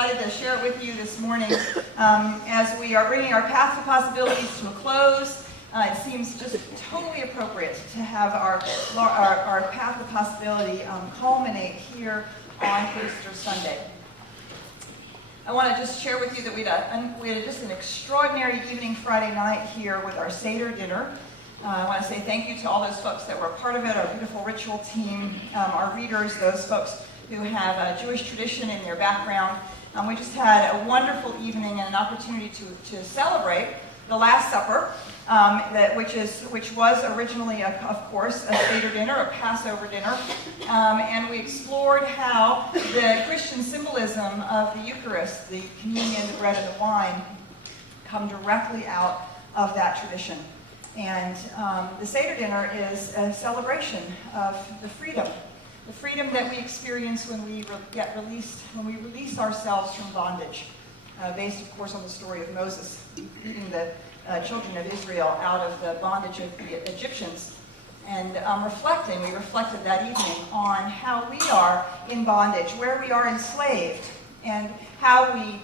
delighted to share it with you this morning. As we are bringing our Path to Possibilities to a close, it seems just totally appropriate to have our Path to Possibility culminate here on Easter Sunday. I want to just share with you that we had just an extraordinary evening Friday night here with our Seder dinner. I want to say thank you to all those folks that were a part of it, our beautiful ritual team, our readers, those folks who have a Jewish tradition in their background. We just had a wonderful evening and an opportunity to celebrate the Last Supper, which was originally, of course, a Seder dinner, a Passover dinner, and we explored how the Christian symbolism of the Eucharist, the communion, the bread and the wine, come directly out of that tradition. And the Seder dinner is a celebration of the freedom that we experience when we release ourselves from bondage, based, of course, on the story of Moses leading the children of Israel out of the bondage of the Egyptians. And we reflected that evening on how we are in bondage, where we are enslaved, and how we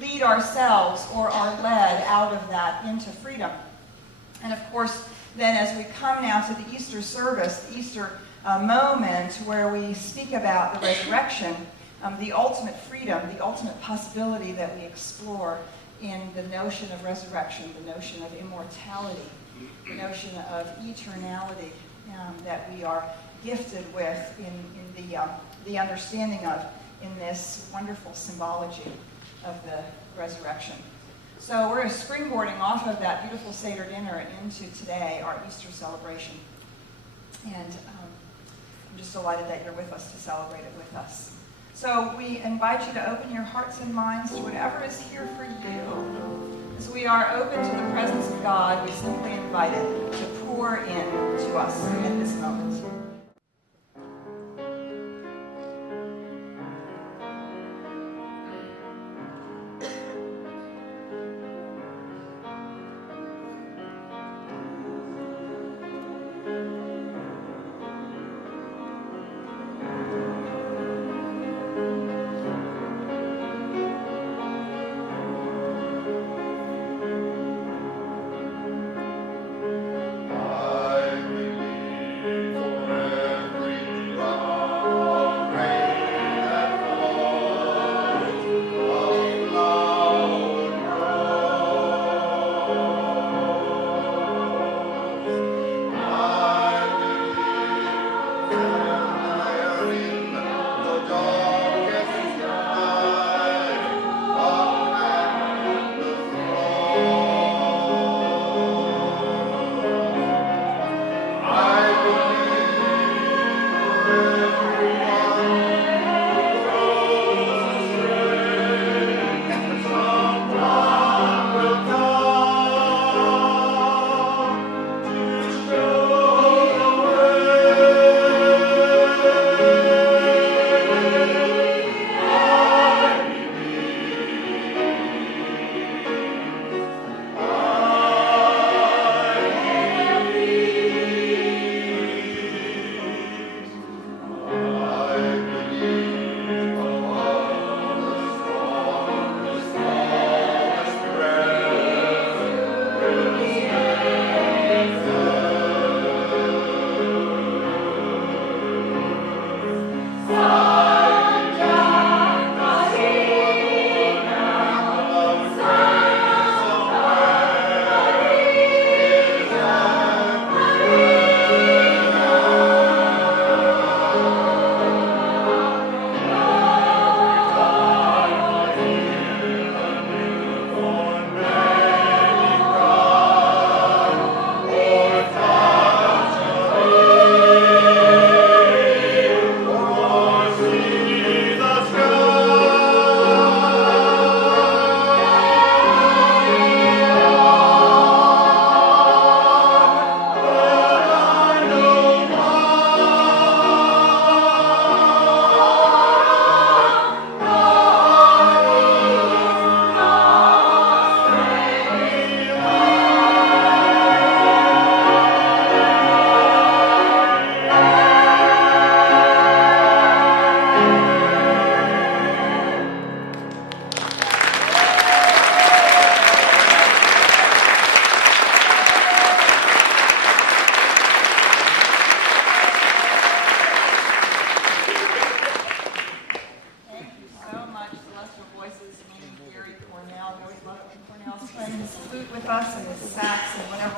lead ourselves or are led out of that into freedom. And of course, then as we come now to the Easter service, the Easter moment where we speak about the resurrection, the ultimate freedom, the ultimate possibility that we explore in the notion of resurrection, the notion of immortality, the notion of eternality that we are gifted with in the understanding of in this wonderful symbology of the resurrection. So we're springboarding off of that beautiful Seder dinner into today, our Easter celebration. And I'm just delighted that you're with us to celebrate it with us. So we invite you to open your hearts and minds to whatever is here for you. As we are open to the presence of God, we simply invite it to pour in to us at this moment.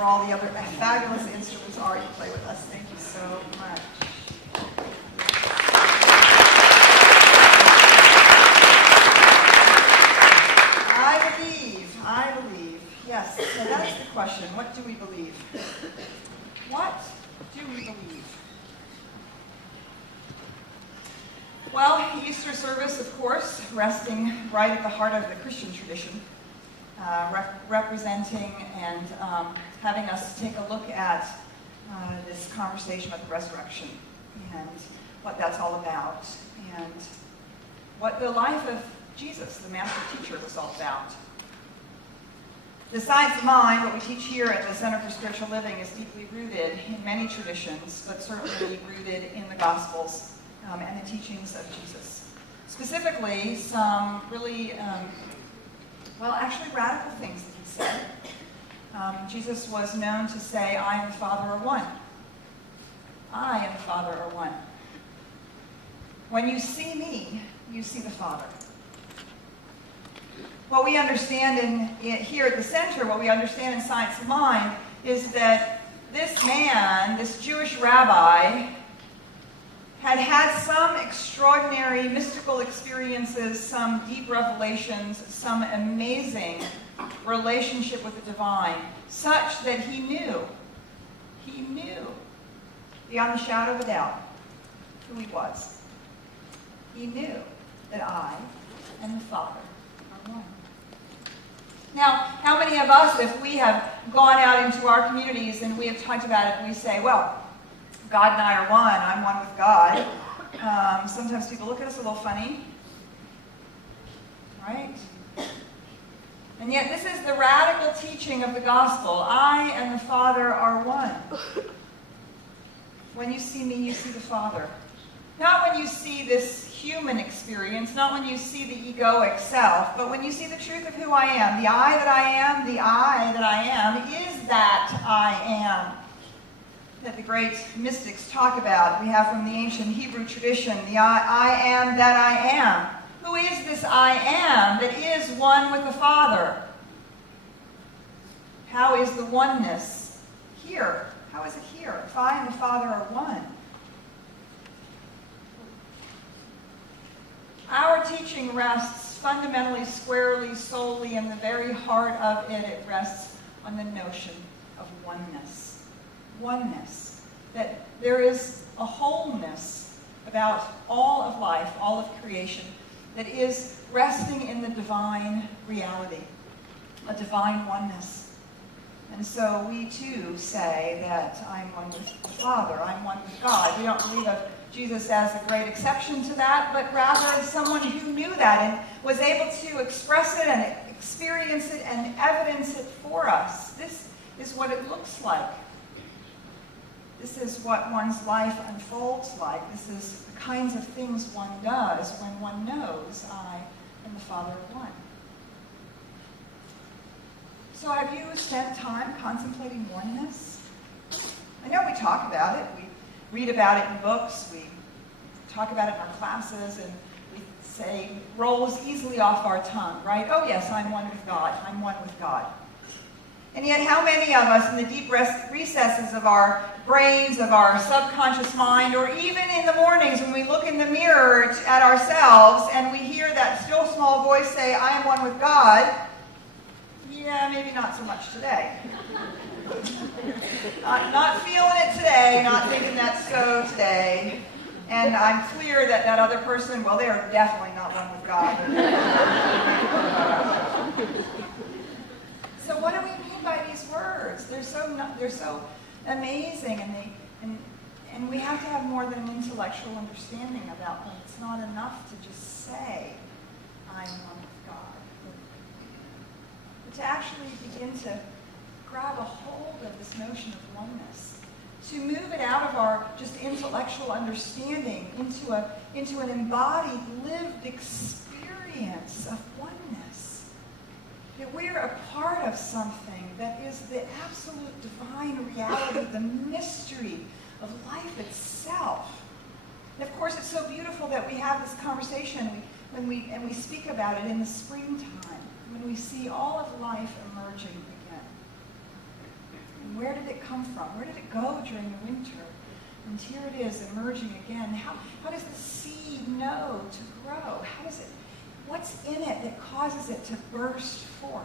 wherever all the other fabulous instruments are you play with us. Thank you so much. I believe. Yes, so that's the question. What do we believe? What do we believe? Well, Easter service, of course, resting right at the heart of the Christian tradition, representing and having us take a look at this conversation of the resurrection and what that's all about, and what the life of Jesus, the master teacher, was all about. The science of mind, what we teach here at the Center for Spiritual Living, is deeply rooted in many traditions, but certainly rooted in the Gospels and the teachings of Jesus. Specifically, some really, actually radical things that he said. Jesus was known to say, I and the Father are one. I and the Father are one. When you see me, you see the Father. What we understand here at the center, what we understand in Science of Mind, is that this man, this Jewish rabbi, had some extraordinary mystical experiences, some deep revelations, some amazing relationship with the divine, such that he knew, beyond a shadow of a doubt, who he was. He knew that I and the Father are one. Now, how many of us, if we have gone out into our communities and we have talked about it and we say, well, God and I are one, I'm one with God. Sometimes people look at us a little funny, right? And yet this is the radical teaching of the gospel. I and the Father are one. When you see me, you see the Father. Not when you see this human experience, not when you see the egoic self, but when you see the truth of who I am. The I that I am, the I that I am is that I am that the great mystics talk about. We have from the ancient Hebrew tradition, the I am that I am. Who is this I am that is one with the Father? How is the oneness here? How is it here? If I and the Father are one. Our teaching rests fundamentally, squarely, solely in the very heart of it. It rests on the notion of oneness. Oneness. That there is a wholeness about all of life, all of creation, that is resting in the divine reality, a divine oneness. And so we too say that I'm one with the Father, I'm one with God. We don't believe of Jesus as a great exception to that, but rather as someone who knew that and was able to express it and experience it and evidence it for us. This is what it looks like. This is what one's life unfolds like. This is the kinds of things one does when one knows I and the Father are one. So have you spent time contemplating oneness? I know we talk about it. We read about it in books. We talk about it in our classes, and we say, rolls easily off our tongue, right? Oh yes, I'm one with God. I'm one with God. And yet how many of us in the deep recesses of our brains, of our subconscious mind, or even in the mornings when we look in the mirror at ourselves and we hear that still small voice say, I am one with God, yeah, maybe not so much today. Not feeling it today, not thinking that's so today. And I'm clear that that other person, well, they are definitely not one with God. So what do we mean by these words? They're so amazing, and we have to have more than an intellectual understanding about them. It's not enough to just say, I'm one with God. But to actually begin to grab a hold of this notion of oneness, to move it out of our just intellectual understanding into an embodied, lived experience of oneness. That we're a part of something that is the absolute divine reality, the mystery of life itself. And of course, it's so beautiful that we have this conversation and we speak about it in the springtime, when we see all of life emerging again. Where did it come from? Where did it go during the winter? And here it is emerging again. How does the seed know to grow? What's in it that causes it to burst forth?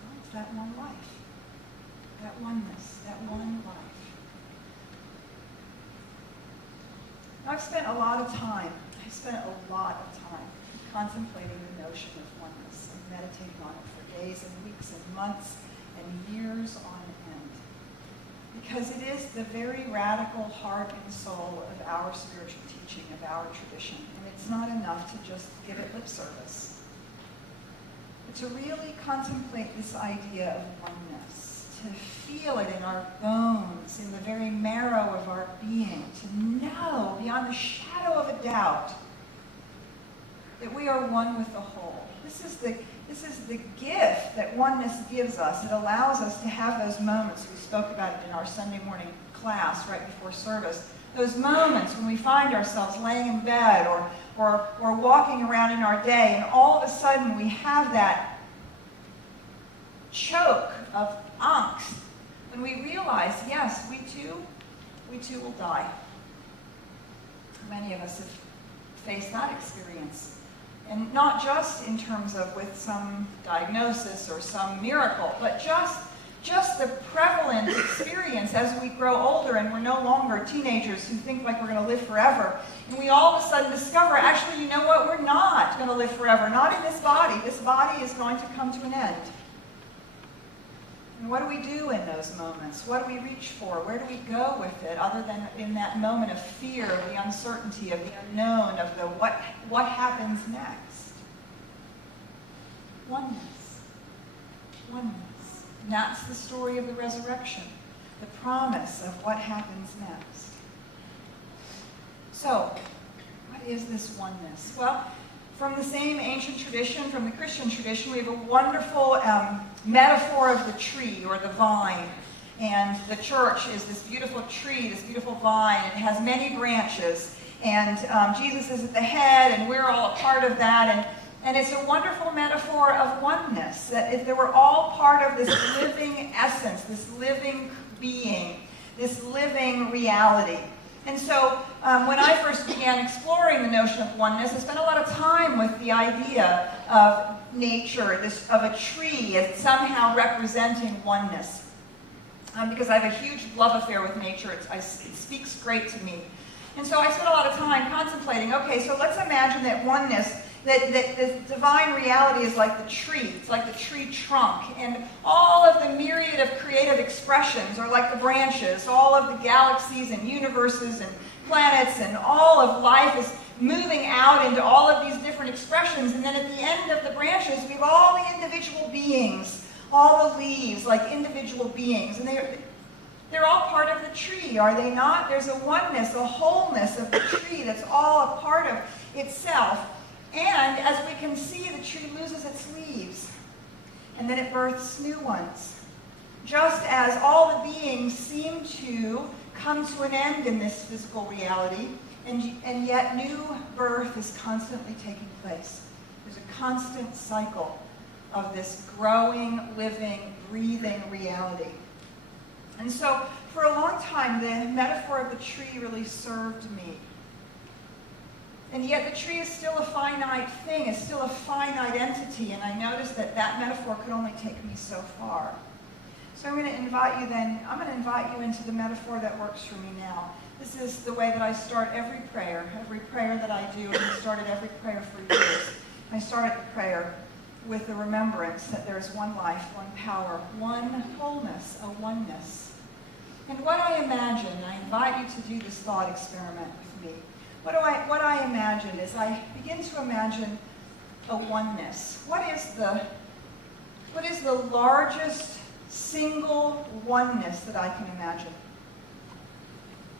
Well, it's that one life, that oneness, that one life. I've spent a lot of time contemplating the notion of oneness and meditating on it for days and weeks and months and years on end. Because it is the very radical heart and soul of our spiritual teaching, of our tradition. And it's not enough to just give it lip service. But to really contemplate this idea of oneness, to feel it in our bones, in the very marrow of our being, to know beyond the shadow of a doubt that we are one with the whole. This is the gift that oneness gives us. It allows us to have those moments. We spoke about it in our Sunday morning class right before service. Those moments when we find ourselves laying in bed or walking around in our day, and all of a sudden we have that choke of angst when we realize, yes, we too will die. Many of us have faced that experience. And not just in terms of with some diagnosis or some miracle, but just the prevalent experience as we grow older and we're no longer teenagers who think like we're going to live forever. And we all of a sudden discover, actually, you know what? We're not going to live forever. Not in this body. This body is going to come to an end. And what do we do in those moments? What do we reach for? Where do we go with it other than in that moment of fear, of the uncertainty, of the unknown, of the what happens next? Oneness. Oneness. And that's the story of the resurrection, the promise of what happens next. So, what is this oneness? Well, from the same ancient tradition, from the Christian tradition, we have a wonderful metaphor of the tree or the vine. And the church is this beautiful tree, this beautiful vine. It has many branches. And Jesus is at the head, and we're all a part of that. And it's a wonderful metaphor of oneness, that if they were all part of this living essence, this living being, this living reality. And so when I first began exploring the notion of oneness, I spent a lot of time with the idea of nature, of a tree as somehow representing oneness. Because I have a huge love affair with nature. It speaks great to me. And so I spent a lot of time contemplating, okay, so let's imagine that oneness, that the divine reality is like the tree. It's like the tree trunk. And all of the myriad of creative expressions are like the branches. All of the galaxies and universes and planets and all of life is moving out into all of these different expressions. And then at the end of the branches, we have all the individual beings, all the leaves, like individual beings. And they're all part of the tree, are they not? There's a oneness, a wholeness of the tree that's all a part of itself. And as we can see, the tree loses its leaves, and then it births new ones. Just as all the beings seem to come to an end in this physical reality, and yet new birth is constantly taking place. There's a constant cycle of this growing, living, breathing reality. And so, for a long time, the metaphor of the tree really served me. And yet the tree is still a finite thing, it's still a finite entity, and I noticed that that metaphor could only take me so far. So I'm going to invite you into the metaphor that works for me now. This is the way that I start every prayer that I do, and I started every prayer for years. I started the prayer with the remembrance that there is one life, one power, one wholeness, a oneness. And what I imagine, I invite you to do this thought experiment with me. What I imagine is I begin to imagine a oneness. What is the largest single oneness that I can imagine?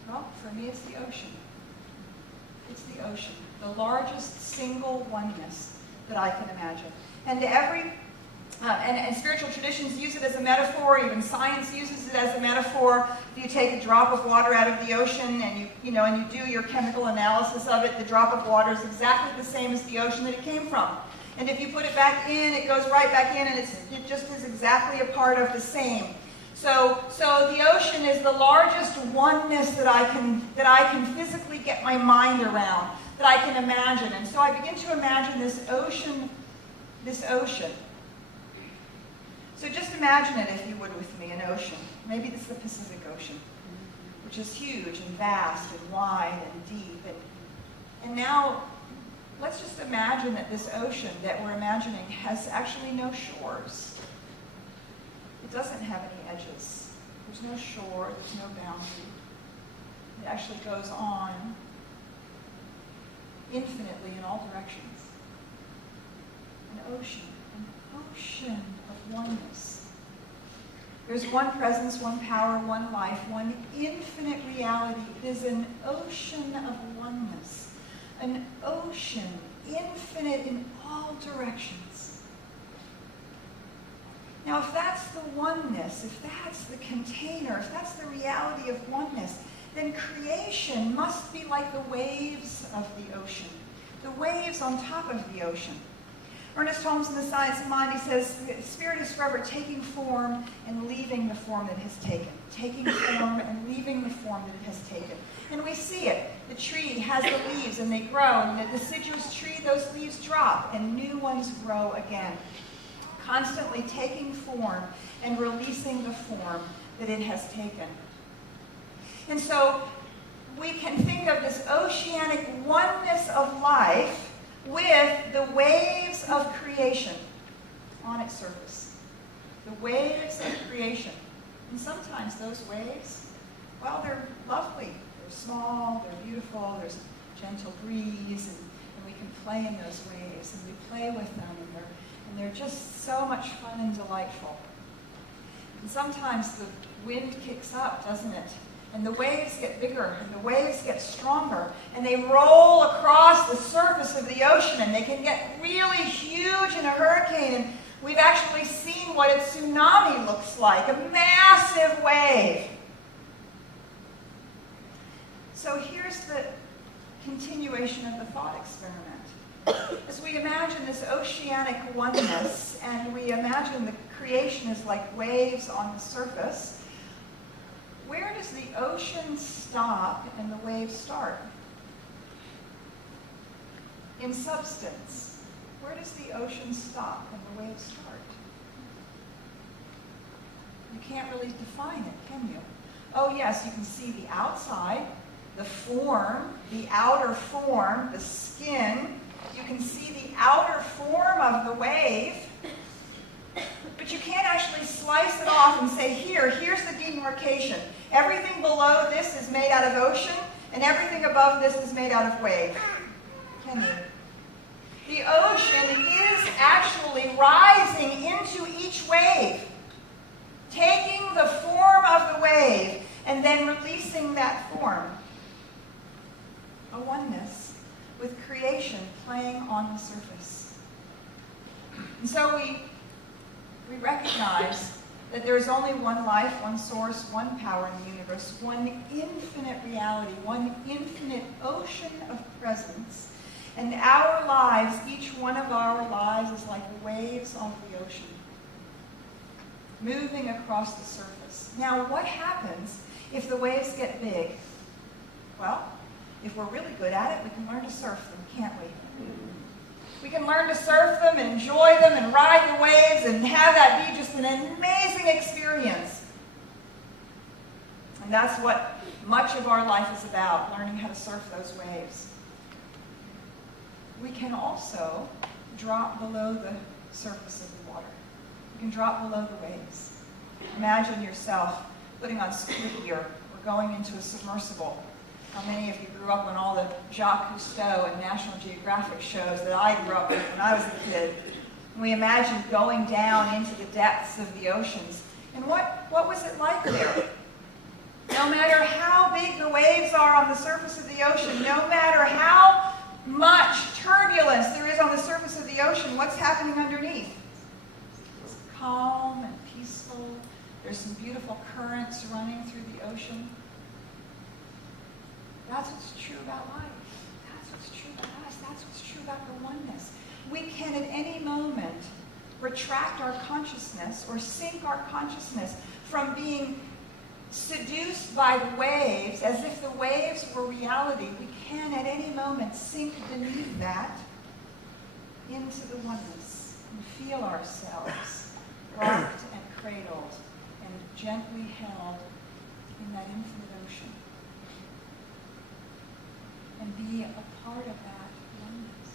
Well, for me it's the ocean. It's the ocean. The largest single oneness that I can imagine. And and spiritual traditions use it as a metaphor, even science uses it as a metaphor. If you take a drop of water out of the ocean and you do your chemical analysis of it, the drop of water is exactly the same as the ocean that it came from. And if you put it back in, it goes right back in, and it just is exactly a part of the same. So the ocean is the largest oneness that I can physically get my mind around, that I can imagine. And so I begin to imagine this ocean. So just imagine it, if you would, with me, an ocean. Maybe this is the Pacific Ocean, which is huge and vast and wide and deep. And now, let's just imagine that this ocean that we're imagining has actually no shores. It doesn't have any edges. There's no shore, there's no boundary. It actually goes on infinitely in all directions. An ocean of oneness. There's one presence, one power, one life, one infinite reality. It is an ocean of oneness. An ocean, infinite in all directions. Now, if that's the oneness, if that's the container, if that's the reality of oneness, then creation must be like the waves of the ocean, the waves on top of the ocean. Ernest Holmes in The Science of Mind, he says, the Spirit is forever taking form and leaving the form that it has taken. Taking form and leaving the form that it has taken. And we see it. The tree has the leaves and they grow. And the deciduous tree, those leaves drop and new ones grow again. Constantly taking form and releasing the form that it has taken. And so we can think of this oceanic oneness of life with the waves of creation on its surface. The waves of creation. And sometimes those waves, well, they're lovely. They're small, they're beautiful, there's a gentle breeze, and we can play in those waves, and we play with them, and they're just so much fun and delightful. And sometimes the wind kicks up, doesn't it? And the waves get bigger, and the waves get stronger, and they roll across the surface of the ocean, and they can get really huge in a hurricane. And we've actually seen what a tsunami looks like, a massive wave. So here's the continuation of the thought experiment. As we imagine this oceanic oneness, and we imagine the creation is like waves on the surface, where does the ocean stop and the waves start? In substance, where does the ocean stop and the waves start? You can't really define it, can you? Oh yes, you can see the outside, the form, the outer form, the skin. You can see the outer form of the wave. But you can't actually slice it off and say, here's the demarcation. Everything below this is made out of ocean, and everything above this is made out of wave. Can you? The ocean is actually rising into each wave, taking the form of the wave, and then releasing that form. A oneness with creation playing on the surface. And so we recognize that there is only one life, one source, one power in the universe, one infinite reality, one infinite ocean of presence. And our lives, each one of our lives, is like the waves on the ocean, moving across the surface. Now, what happens if the waves get big? Well, if we're really good at it, we can learn to surf them, can't we? We can learn to surf them and enjoy them and ride the waves and have that be just an amazing experience. And that's what much of our life is about, learning how to surf those waves. We can also drop below the surface of the water. You can drop below the waves. Imagine yourself putting on scuba gear or going into a submersible. How many of you grew up on all the Jacques Cousteau and National Geographic shows that I grew up with when I was a kid? And we imagined going down into the depths of the oceans. And what was it like there? No matter how big the waves are on the surface of the ocean, no matter how much turbulence there is on the surface of the ocean, what's happening underneath? It's calm and peaceful. There's some beautiful currents running through the ocean. That's what's true about life. That's what's true about us. That's what's true about the oneness. we can at any moment retract our consciousness or sink our consciousness from being seduced by the waves as if the waves were reality. We can at any moment sink beneath that into the oneness and feel ourselves rocked and cradled and gently held in that infinite ocean and be a part of that oneness.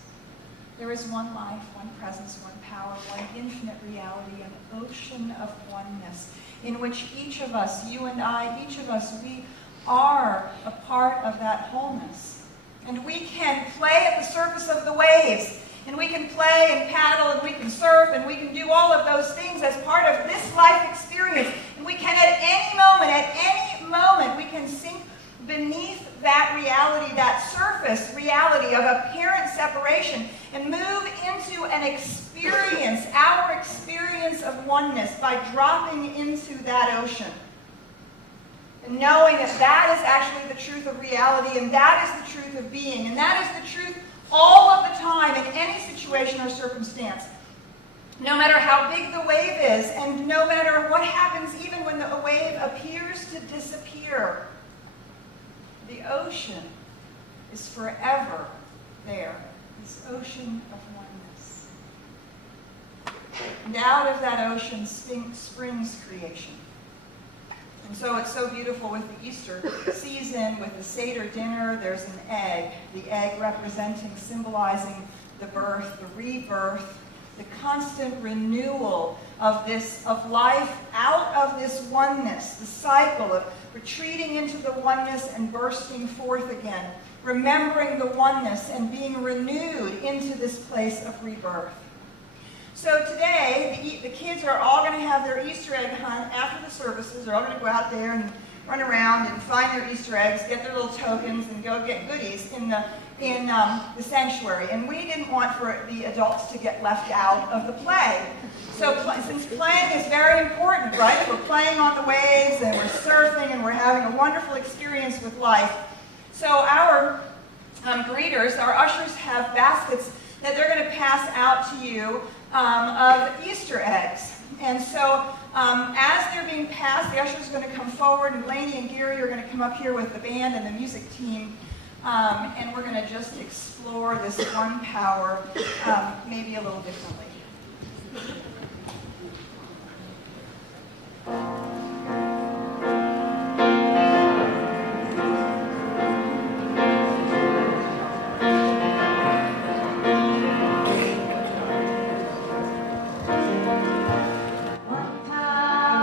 There is one life, one presence, one power, one infinite reality, an ocean of oneness in which each of us, you and I, each of us, we are a part of that wholeness. And we can play at the surface of the waves, and we can play and paddle, and we can surf, and we can do all of those things as part of this life experience. And we can at any moment, we can sink beneath that reality, that surface reality of apparent separation, and move into an experience, our experience of oneness, by dropping into that ocean. And knowing that that is actually the truth of reality, and that is the truth of being, and that is the truth all of the time in any situation or circumstance. No matter how big the wave is, and no matter what happens even when the wave appears to disappear, the ocean is forever there, this ocean of oneness. And out of that ocean springs creation. And so it's so beautiful with the Easter season, with the Seder dinner, there's an egg. The egg representing, symbolizing the birth, the rebirth, the constant renewal of life out of this oneness, the cycle of retreating into the oneness and bursting forth again, remembering the oneness and being renewed into this place of rebirth. So today, the kids are all going to have their Easter egg hunt after the services. They're all going to go out there and run around and find their Easter eggs, get their little tokens, and go get goodies in the sanctuary. And we didn't want for the adults to get left out of the play. So since playing is very important, right? We're playing on the waves and we're surfing and we're having a wonderful experience with life. So our greeters, our ushers, have baskets that they're going to pass out to you of Easter eggs. And so as they're being passed, the ushers are going to come forward, and Lainey and Gary are going to come up here with the band and the music team. And we're going to just explore this one power maybe a little differently. One power.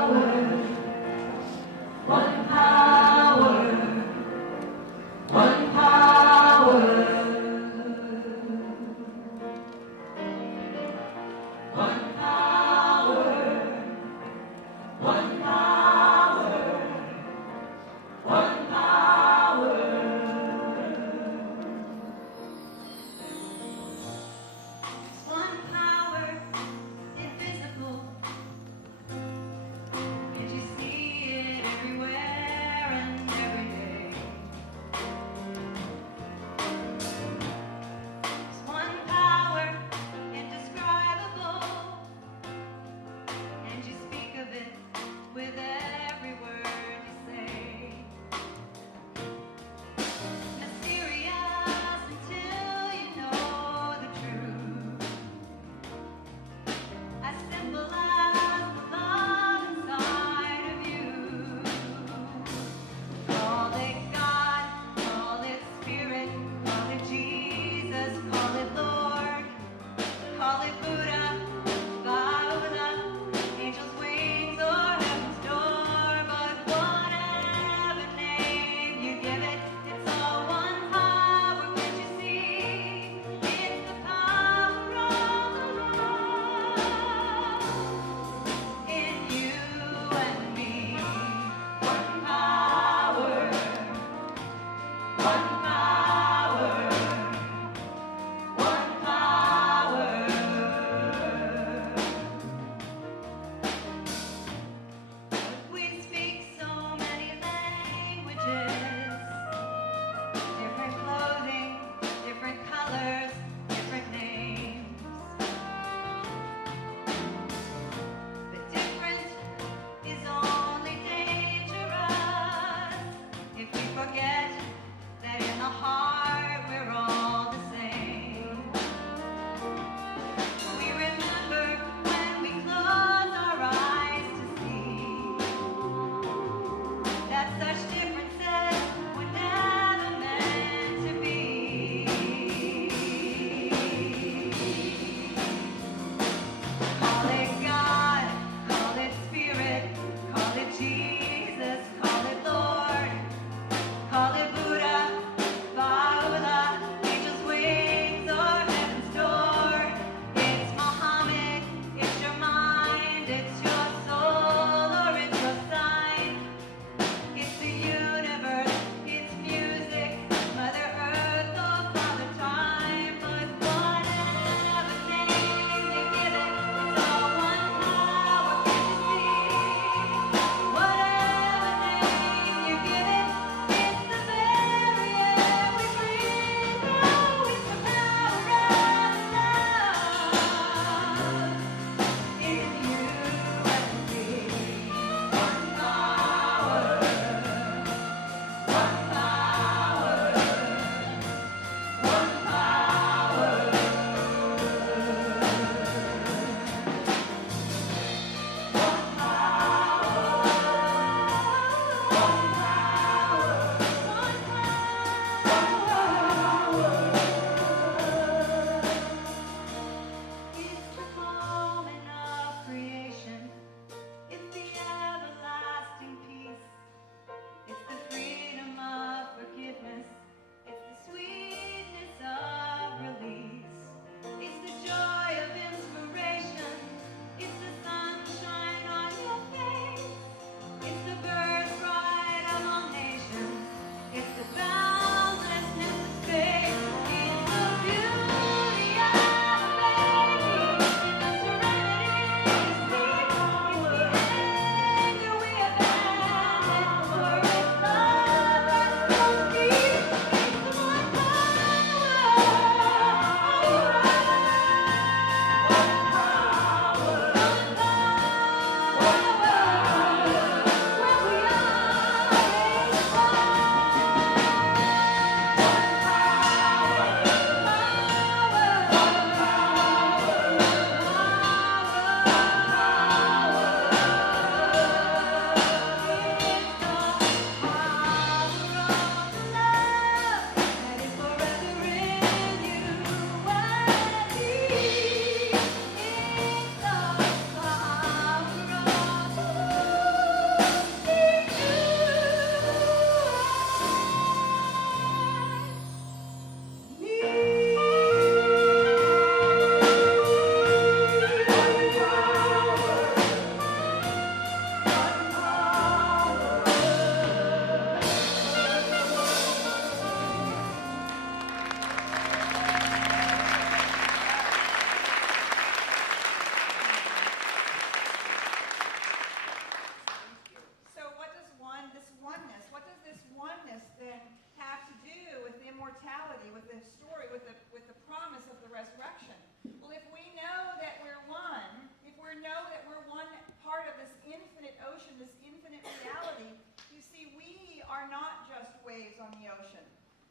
with the story, with the promise of the resurrection. Well, if we know that we're one, if we know that we're one part of this infinite ocean, this infinite reality, you see, we are not just waves on the ocean.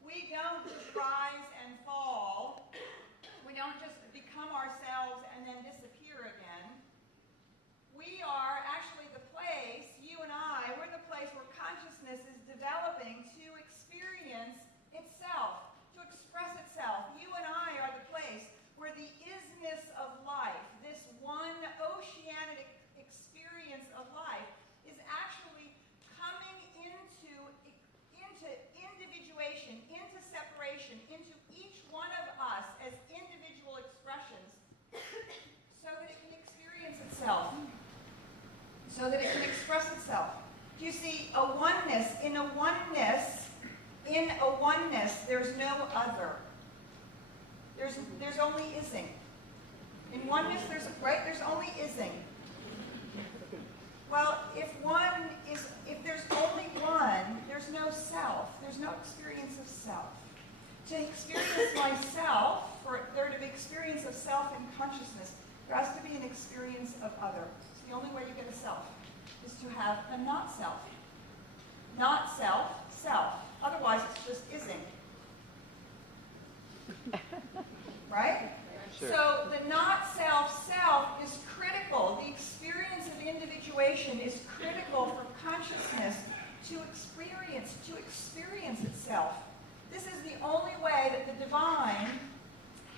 We don't just rise and fall. We don't just become ourselves and then disappear again. We are actually the place, you and I, we're the place where consciousness is developing to experience itself, to express itself. You and I are the place where the isness of life, this one oceanic experience of life, is actually coming into individuation, into separation, into each one of us as individual expressions, so that it can experience itself, so that it can express itself. You see, a oneness, in a oneness, there's no other. There's only ising. In oneness, there's only ising. Well, if there's only one, there's no self. There's no experience of self. To experience myself, for there to be experience of self in consciousness, there has to be an experience of other. It's the only way you get a self, is to have a not self. Not self, self. Otherwise, it's just ising. Right? Sure. So the not self, self is critical. The experience of individuation is critical for consciousness to experience itself. This is the only way that the divine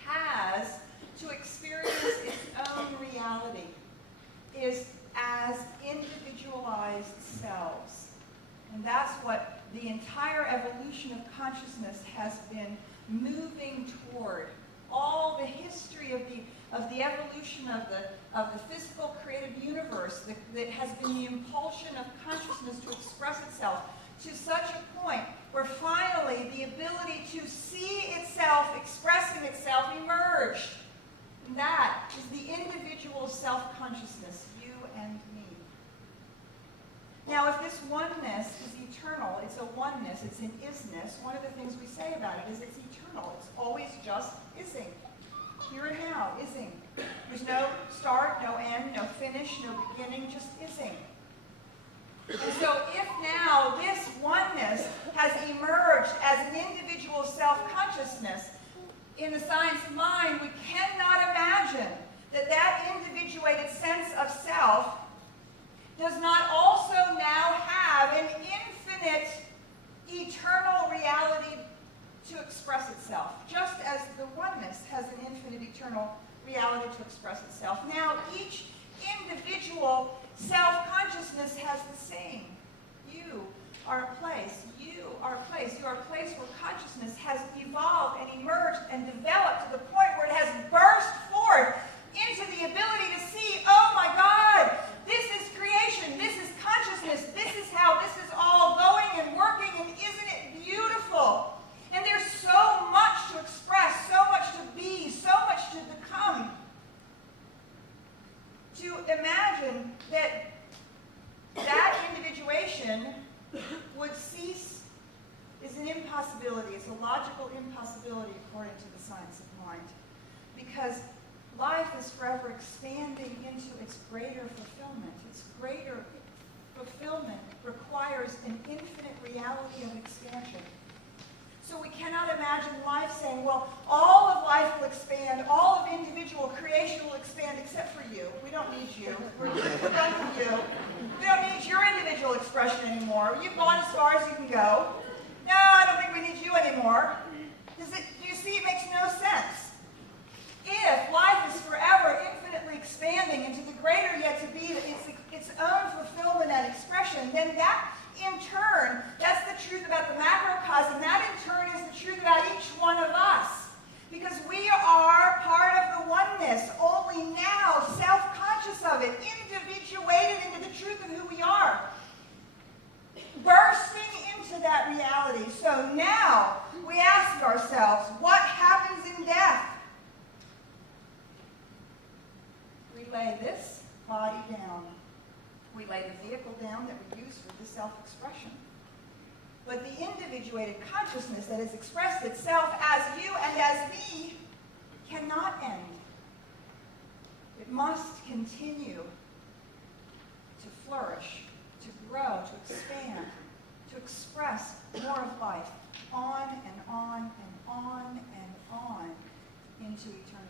has to experience its own reality, is as individualized selves. And that's what the entire evolution of consciousness has been moving toward. All the history of the evolution of the physical created universe that has been the impulsion of consciousness to express itself to such a point where finally the ability to see itself expressing itself emerged. And that is the individual self-consciousness, you and me. Now, if this oneness is eternal, it's a oneness, it's an isness, one of the things we say about it is it's eternal. It's always just ising. Here and now, ising. There's no start, no end, no finish, no beginning, just ising. And so if now this oneness has emerged as an individual self-consciousness, in the science of mind, we cannot imagine that that individuated sense of self does not also now have an infinite, eternal reality to express itself, just as the oneness has an infinite, eternal reality to express itself. Now, each individual self-consciousness has the same. You are a place. You are a place. You are a place where consciousness has evolved and emerged and developed to the point where it has burst forth into the ability to see, oh my God, this is creation, this is consciousness, this is how this is all going and working, and isn't it beautiful? And there's so much to express, so much to be, so much to become. To imagine that individuation would cease is an impossibility. It's a logical impossibility according to the science of mind. Because life is forever expanding into its greater fulfillment. Its greater fulfillment requires an infinite reality of expansion. So we cannot imagine life saying, well, all of life will expand, all of individual creation will expand except for you. We don't need you. We're done with you. We don't need your individual expression anymore. You've gone as far as you can go. No, I don't think we need you anymore. Do you see, it makes no sense. If life is forever infinitely expanding into the greater yet to be its own fulfillment and expression, then that in turn, that's the truth about the macrocosm. That in turn is the truth about each one of us. Because we are part of the oneness, only now self-conscious of it, individuated into the truth of who we are. Bursting into that reality. So now we ask ourselves, what happens in death? We lay this body down. We lay the vehicle down that we use for this self-expression. But the individuated consciousness that has expressed itself as you and as me cannot end. It must continue to flourish, to grow, to expand, to express more of life on and on and on and on into eternity.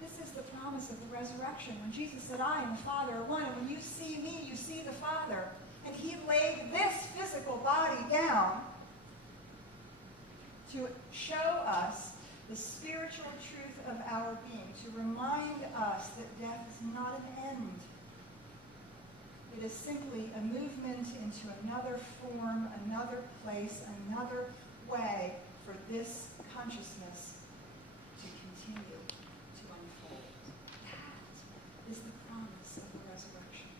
This is the promise of the resurrection. When Jesus said, I and the Father are one, and when you see me, you see the Father. And he laid this physical body down to show us the spiritual truth of our being, to remind us that death is not an end. It is simply a movement into another form, another place, another way for this consciousness to continue to unfold. That is the promise of the resurrection.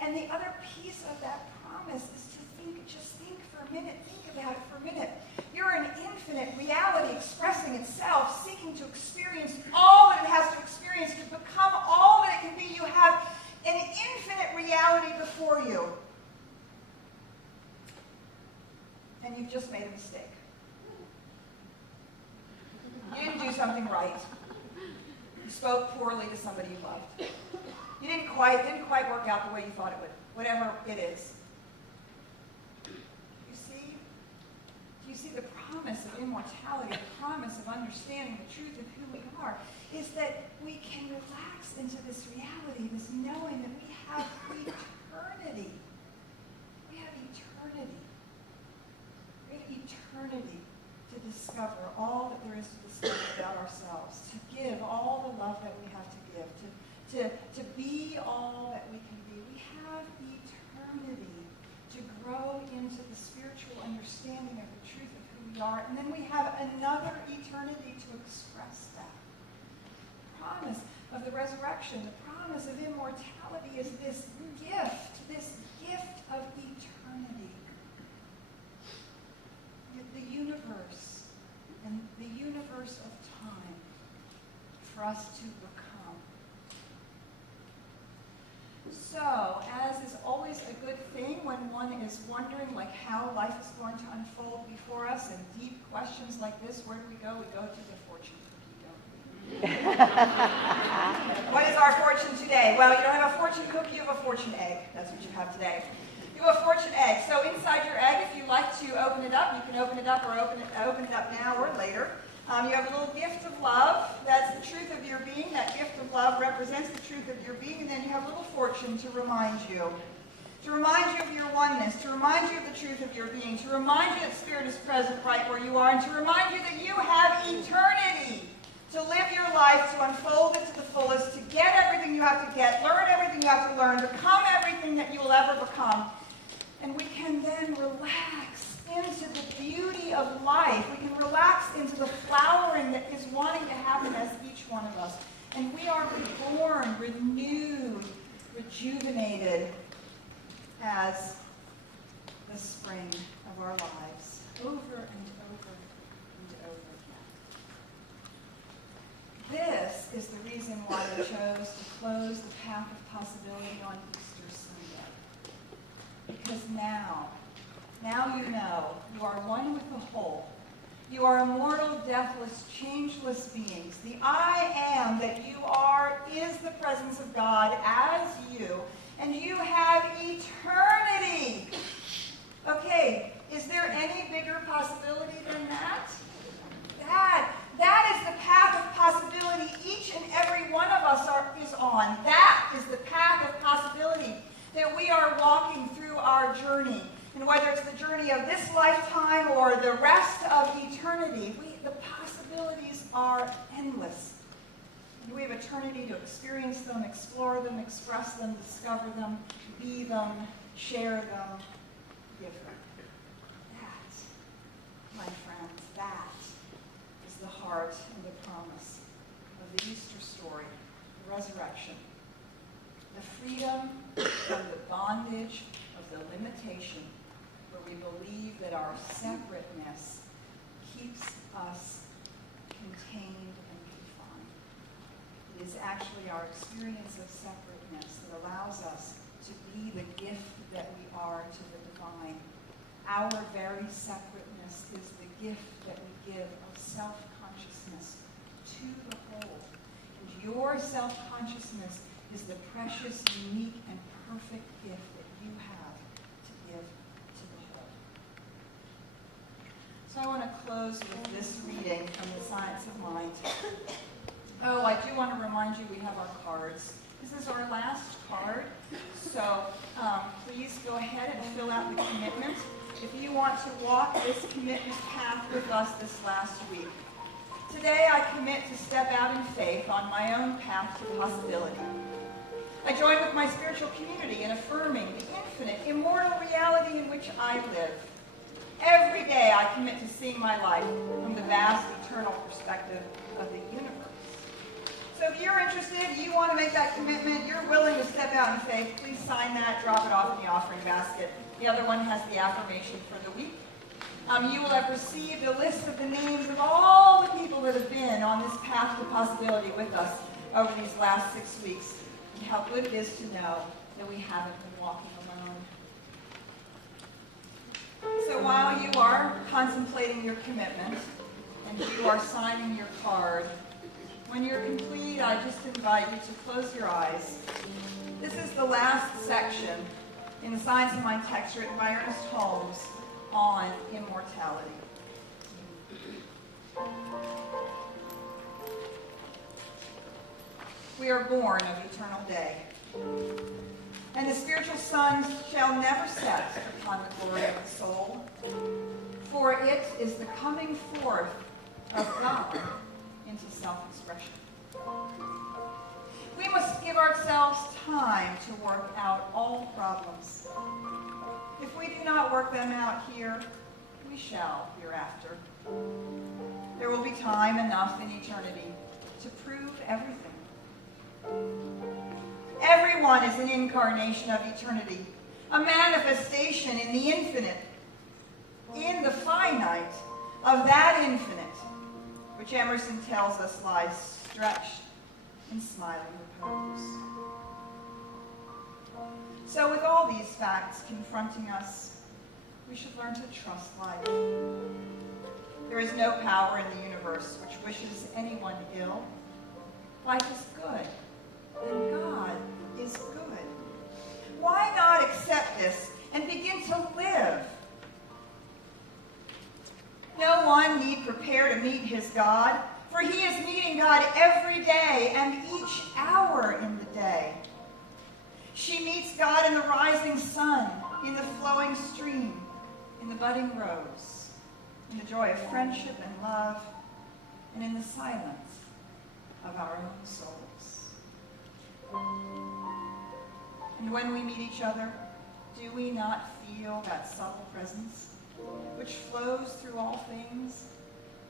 And the other piece of that promise is to just think for a minute, think about it for a minute. You're an infinite reality expressing itself, seeking to experience all that it has to experience, to become all that it can be. You have an infinite reality before you. And you've just made a mistake. You didn't do something right. You spoke poorly to somebody you loved. You didn't quite work out the way you thought it would, whatever it is. You see the promise of immortality, the promise of understanding the truth of who we are, is that we can relax into this reality, this knowing that we have eternity. We have eternity. We have eternity to discover all that there is to discover about ourselves, to give all the love that we have to give, to be all that we can be. We have eternity to grow into the spiritual understanding of the truth of who we are, and then we have another eternity to express that. The promise of the resurrection, the promise of immortality is this gift of eternity. The universe, and the universe of time for us to become. So, as is always a good thing when one is wondering how life is going to unfold before us, and deep questions like this, where do we go? We go to the fortune cookie, don't we? What is our fortune today? Well, you don't have a fortune cookie, you have a fortune egg. That's what you have today. You have a fortune egg. So inside your egg, if you like to open it up, you can open it up or open it up now or later. You have a little gift of love. That's the truth of your being. That gift of love represents the truth of your being. And then you have a little fortune to remind you. To remind you of your oneness. To remind you of the truth of your being. To remind you that Spirit is present right where you are. And to remind you that you have eternity to live your life, to unfold it to the fullest, to get everything you have to get, learn everything you have to learn, become everything that you will ever become. And we can then relax into the beauty of life. We can relax into the flowering that is wanting to happen as each one of us. And we are reborn, renewed, rejuvenated as the spring of our lives, over and over and over again. This is the reason why we chose to close the path of possibility on Easter Sunday. Because now you know you are one with the whole. You are immortal, deathless, changeless beings. The I am that you are is the presence of God as you, and you have eternity. Okay, is there any bigger possibility than that? That is the path of possibility each and every one of us is on. That is the path of possibility that we are walking through our journey. And whether it's the journey of this lifetime or the rest of eternity, the possibilities are endless. And we have eternity to experience them, explore them, express them, discover them, be them, share them, give them. That, my friends, that is the heart and the promise of the Easter story, the resurrection. The freedom from the bondage of the limitation where we believe that our separateness keeps us contained and confined. It is actually our experience of separateness that allows us to be the gift that we are to the divine Our very separateness is the gift that we give of self-consciousness to the whole. And your self-consciousness is the precious, unique, and perfect gift that you have to give to the whole. So I want to close with this reading from the Science of Mind. Oh, I do want to remind you we have our cards. This is our last card, so please go ahead and fill out the commitment if you want to walk this commitment path with us this last week. Today I commit to step out in faith on my own path to possibility. I join with my spiritual community in affirming the infinite, immortal reality in which I live. Every day I commit to seeing my life from the vast, eternal perspective of the universe. So if you're interested, you want to make that commitment, you're willing to step out in faith, please sign that, drop it off in the offering basket. The other one has the affirmation for the week. You will have received a list of the names of all the people that have been on this path to possibility with us over these last 6 weeks, and how good it is to know that we haven't been walking alone. So while you are contemplating your commitment and you are signing your card, when you're complete, I just invite you to close your eyes. This is the last section in the Science of Mind text written by Ernest Holmes on immortality. We are born of eternal day, and the spiritual sun shall never set upon the glory of the soul, for it is the coming forth of God into self-expression. We must give ourselves time to work out all problems. If we do not work them out here, we shall hereafter. There will be time enough in eternity to prove everything. Everyone is an incarnation of eternity, a manifestation in the infinite, in the finite of that infinite, which Emerson tells us lies stretched in smiling repose. So with all these facts confronting us, we should learn to trust life. There is no power in the universe which wishes anyone ill. Life is good, and God is good. Why not accept this and begin to live? No one need prepare to meet his God, for he is meeting God every day and each hour in the day. She meets God in the rising sun, in the flowing stream, in the budding rose, in the joy of friendship and love, and in the silence of our own souls. And when we meet each other, do we not feel that subtle presence which flows through all things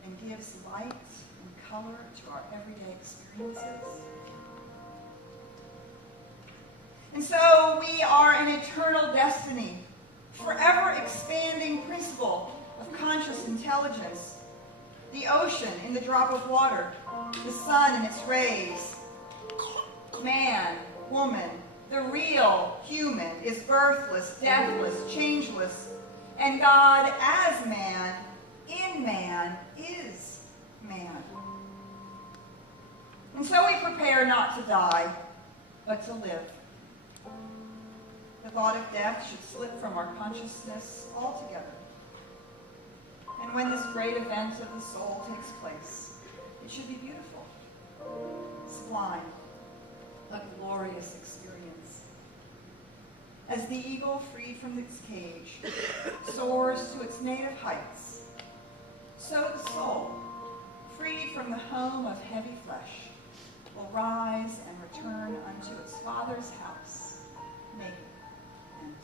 and gives light and color to our everyday experiences? And so we are an eternal destiny, forever expanding principle of conscious intelligence, the ocean in the drop of water, the sun in its rays. Man, woman, the real human is birthless, deathless, changeless, and God as man, in man, is man. And so we prepare not to die, but to live. The thought of death should slip from our consciousness altogether. And when this great event of the soul takes place, it should be beautiful, sublime, a glorious experience. As the eagle, freed from its cage, soars to its native heights, so the soul, freed from the home of heavy flesh, will rise and return unto its Father's house, naked and